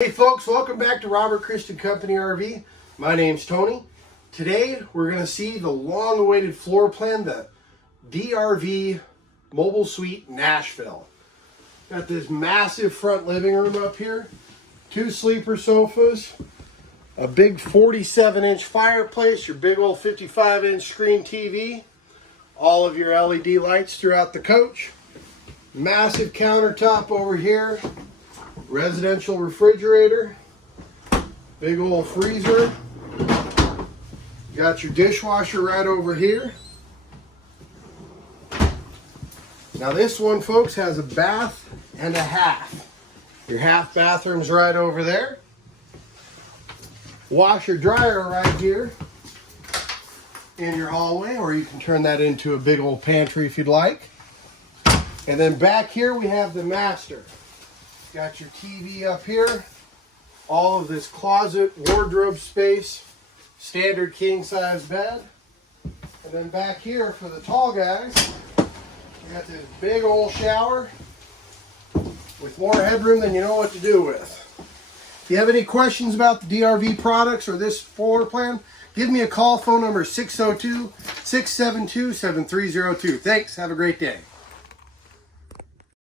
Hey folks, welcome back to Robert Christian Company RV. My name's Tony. Today we're going to see the long-awaited floor plan, the DRV Mobile Suite Nashville. Got this massive front living room up here, 2 sleeper sofas, a big 47-inch fireplace, your big old 55-inch screen TV, all of your LED lights throughout the coach, massive countertop over here, residential refrigerator, big old freezer. Got your dishwasher right over here. Now this one, folks, has a bath and a half. Your half bathroom's right over there. Washer dryer right here in your hallway, or you can turn that into a big old pantry if you'd like. And then back here we have the master. Got your TV up here, all of this closet, wardrobe space, standard king size bed. And then back here for the tall guys, we got this big old shower with more headroom than you know what to do with. If you have any questions about the DRV products or this floor plan, give me a call. Phone number 602-672-7302. Thanks. Have a great day.